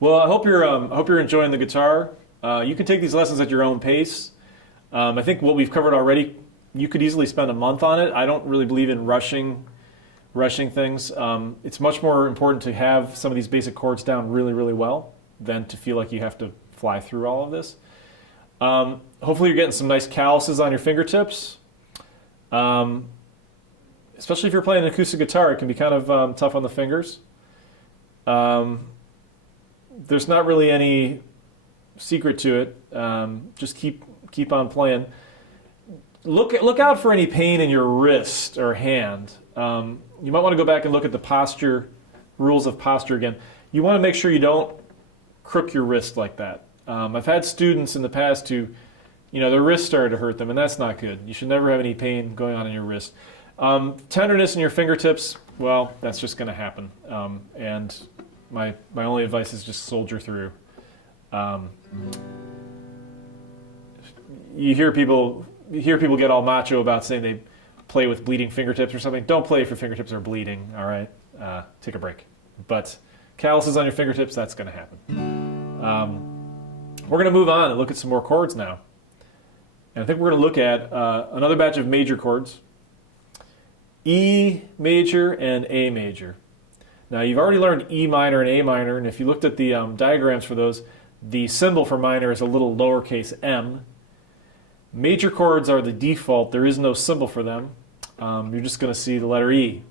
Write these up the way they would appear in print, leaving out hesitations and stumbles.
Well, I hope you're enjoying the guitar. You can take these lessons at your own pace. I think what we've covered already, you could easily spend a month on it. I don't really believe in rushing things. It's much more important to have some of these basic chords down really, really well than to feel like you have to fly through all of this. Hopefully you're getting some nice calluses on your fingertips. Especially if you're playing an acoustic guitar, it can be kind of tough on the fingers. There's not really any secret to it. Just keep on playing. Look out for any pain in your wrist or hand. You might want to go back and look at the posture, rules of posture again. You want to make sure you don't crook your wrist like that. I've had students in the past who, their wrist started to hurt them, and that's not good. You should never have any pain going on in your wrist. Tenderness in your fingertips, well, that's just going to happen. And my only advice is just soldier through. You hear people get all macho about saying they play with bleeding fingertips or something. Don't play if your fingertips are bleeding, all right? Take a break. But calluses on your fingertips, that's going to happen. We're going to move on and look at some more chords now. And I think we're going to look at another batch of major chords. E major and A major. Now you've already learned E minor and A minor, and if you looked at the diagrams for those, the symbol for minor is a little lowercase m. Major chords are the default. There is no symbol for them. You're just going to see the letter E,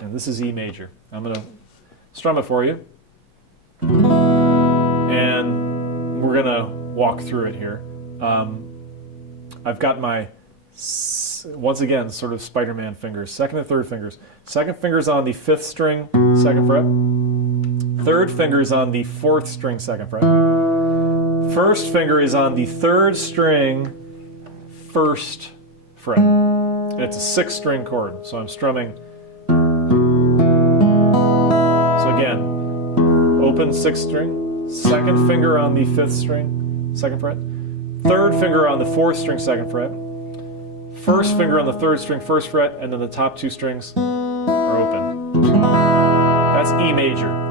and this is E major. I'm going to strum it for you, and we're going to walk through it here. I've got my, once again, sort of Spider-Man fingers, second and third fingers. Second finger's on the 5th string, 2nd fret. Third finger's on the 4th string, 2nd fret. First finger is on the 3rd string, 1st fret. And it's a 6th string chord, so I'm strumming. So again, open 6th string, 2nd finger on the 5th string, 2nd fret. 3rd finger on the 4th string, 2nd fret. 1st finger on the 3rd string, 1st fret, and then the top 2 strings are open. That's E major.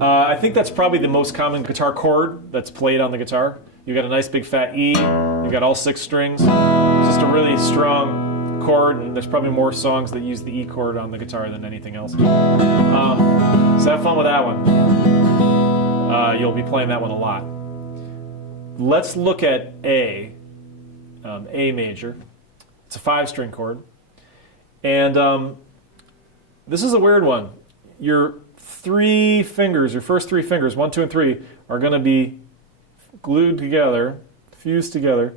I think that's probably the most common guitar chord that's played on the guitar. You've got a nice big fat E, you've got all 6 strings. It's just a really strong chord, and there's probably more songs that use the E chord on the guitar than anything else. So have fun with that one. You'll be playing that one a lot. Let's look at A major. It's a 5-string chord. And this is a weird one. Your 3 fingers, your first 3 fingers, 1, 2, and 3, are going to be glued together, fused together.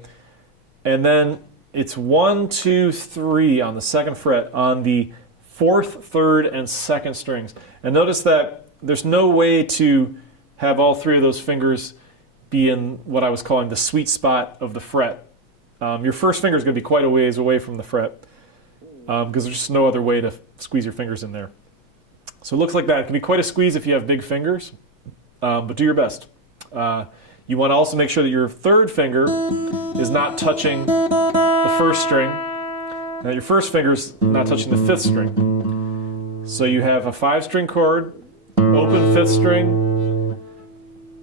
And then it's 1, 2, 3 on the 2nd fret on the 4th, 3rd, and 2nd strings. And notice that there's no way to have all 3 of those fingers be in what I was calling the sweet spot of the fret. Your first finger is going to be quite a ways away from the fret because there's just no other way to squeeze your fingers in there. So it looks like that. It can be quite a squeeze if you have big fingers, but do your best. You want to also make sure that your 3rd finger is not touching the 1st string. Now your 1st finger is not touching the 5th string. So you have a 5-string chord, open 5th string,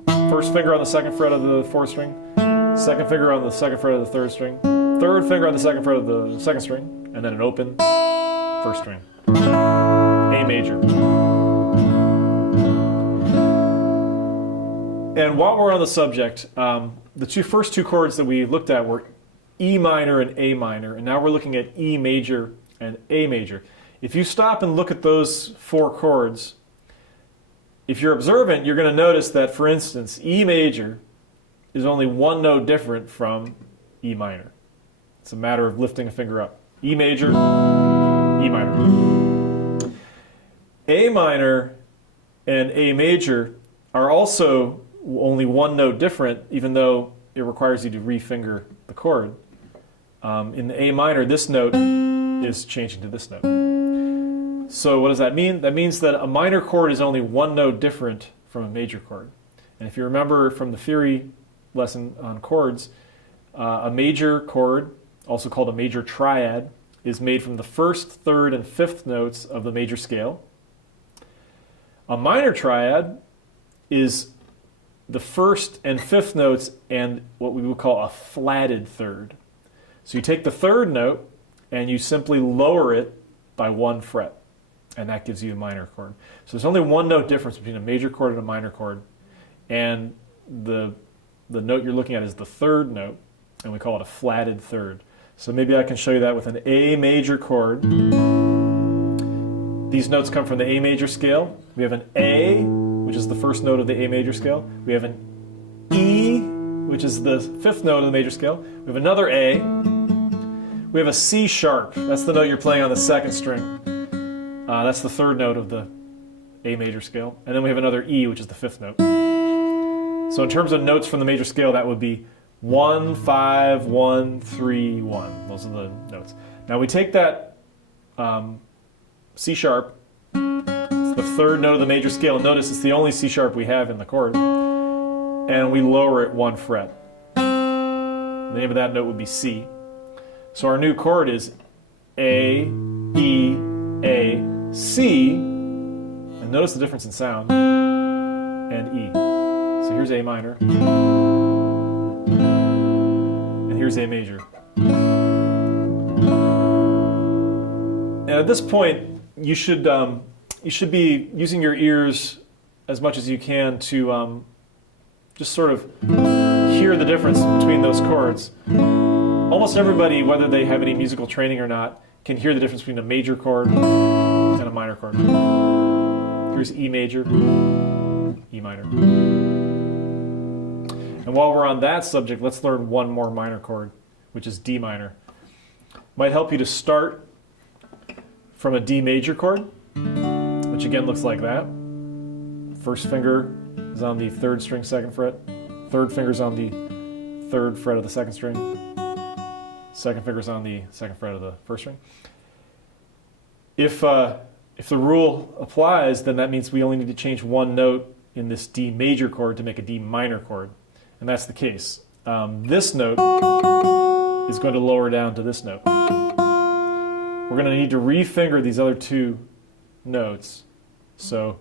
1st finger on the 2nd fret of the 4th string, 2nd finger on the 2nd fret of the 3rd string, 3rd finger on the 2nd fret of the 2nd string, and then an open 1st string. A major. And while we're on the subject, the first two chords that we looked at were E minor and A minor, and now we're looking at E major and A major. If you stop and look at those 4 chords, if you're observant, you're going to notice that, for instance, E major is only 1 note different from E minor. It's a matter of lifting a finger up. E major, E minor. A minor and A major are also only 1 note different, even though it requires you to re-finger the chord. In the A minor, this note is changing to this note. So what does that mean? That means that a minor chord is only 1 note different from a major chord. And if you remember from the theory lesson on chords, a major chord, also called a major triad, is made from the 1st, 3rd, and 5th notes of the major scale. A minor triad is the first and fifth notes and what we would call a flatted third. So you take the third note and you simply lower it by 1 fret, and that gives you a minor chord. So there's only one note difference between a major chord and a minor chord, and the note you're looking at is the third note, and we call it a flatted third. So maybe I can show you that with an A major chord. These notes come from the A major scale. We have an A, which is the first note of the A major scale. We have an E, which is the fifth note of the major scale. We have another A. We have a C sharp. That's the note you're playing on the second string. That's the third note of the A major scale. And then we have another E, which is the fifth note. So in terms of notes from the major scale, that would be 1, 5, 1, 3, 1. Those are the notes. Now we take that C sharp, it's the third note of the major scale, and notice it's the only C sharp we have in the chord, and we lower it 1 fret. The name of that note would be C. So our new chord is A, E, A, C, and notice the difference in sound, and E. So here's A minor, and here's A major. And at this point, you should be using your ears as much as you can to just sort of hear the difference between those chords. Almost everybody, whether they have any musical training or not, can hear the difference between a major chord and a minor chord. Here's E major, E minor. And while we're on that subject, let's learn one more minor chord, which is D minor. Might help you to start from a D major chord, which again looks like that. First finger is on the third string, second fret. Third finger's on the third fret of the second string. Second finger's on the second fret of the first string. If the rule applies, then that means we only need to change one note in this D major chord to make a D minor chord. And that's the case. This note is going to lower down to this note. We're going to need to re-finger these other two notes. So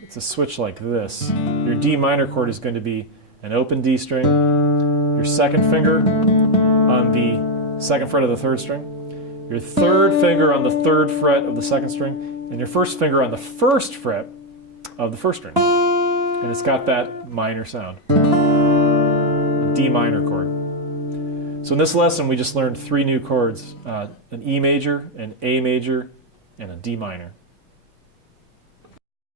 it's a switch like this. Your D minor chord is going to be an open D string, your second finger on the second fret of the third string, your third finger on the third fret of the second string, and your first finger on the first fret of the first string. And it's got that minor sound, a D minor chord. So in this lesson, we just learned 3 new chords, an E major, an A major, and a D minor.